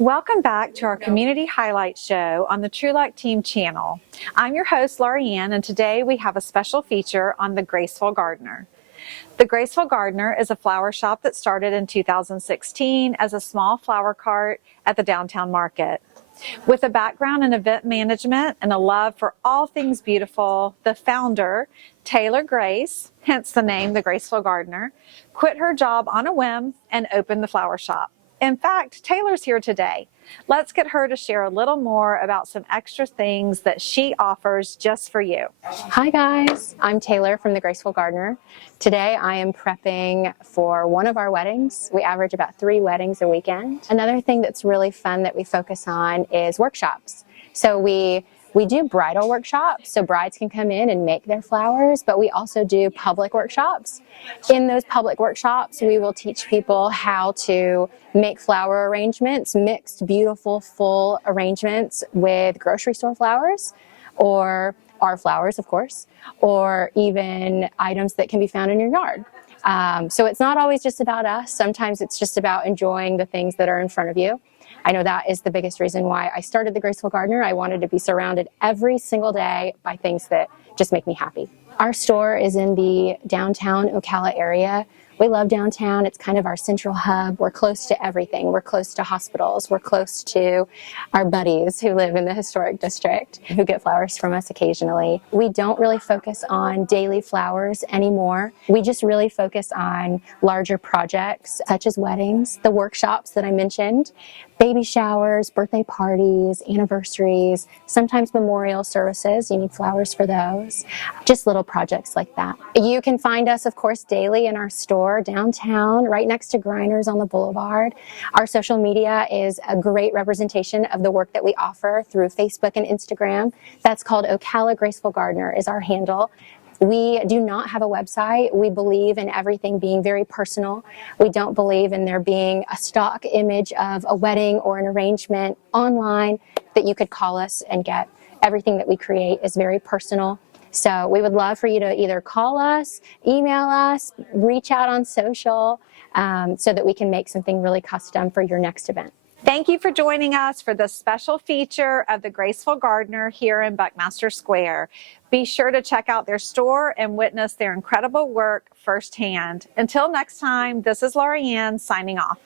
Welcome back to our Community Highlights Show on the True Luck Team channel. I'm your host, Lorianne, and today we have a special feature on the Graceful Gardener. The Graceful Gardener is a flower shop that started in 2016 as a small flower cart at the downtown market. With a background in event management and a love for all things beautiful, the founder, Taylor Grace, hence the name The Graceful Gardener, quit her job on a whim and opened the flower shop. In fact, Taylor's here today. Let's get her to share a little more about some extra things that she offers just for you. Hi guys, I'm Taylor from The Graceful Gardener. Today I am prepping for one of our weddings. We average about 3 weddings a weekend. Another thing that's really fun that we focus on is workshops. So we do bridal workshops, so brides can come in and make their flowers, but we also do public workshops. In those public workshops, we will teach people how to make flower arrangements, mixed, beautiful, full arrangements with grocery store flowers, or our flowers, of course, or even items that can be found in your yard. So it's not always just about us. Sometimes it's just about enjoying the things that are in front of you. I know that is the biggest reason why I started The Graceful Gardener. I wanted to be surrounded every single day by things that just make me happy. Our store is in the downtown Ocala area. We love downtown. It's kind of our central hub. We're close to everything. We're close to hospitals. We're close to our buddies who live in the historic district who get flowers from us occasionally. We don't really focus on daily flowers anymore. We just really focus on larger projects such as weddings, the workshops that I mentioned, baby showers, birthday parties, anniversaries, sometimes memorial services. You need flowers for those. Just little projects like that. You can find us, of course, daily in our store downtown, right next to Grinders on the Boulevard. Our social media is a great representation of the work that we offer through Facebook and Instagram. That's called Ocala Graceful Gardener is our handle. We do not have a website. We believe in everything being very personal. We don't believe in there being a stock image of a wedding or an arrangement online that you could call us and get. Everything that we create is very personal. So we would love for you to either call us, email us, reach out on social so that we can make something really custom for your next event. Thank you for joining us for this special feature of the Graceful Gardener here in Buckmaster Square. Be sure to check out their store and witness their incredible work firsthand. Until next time, this is Lorianne signing off.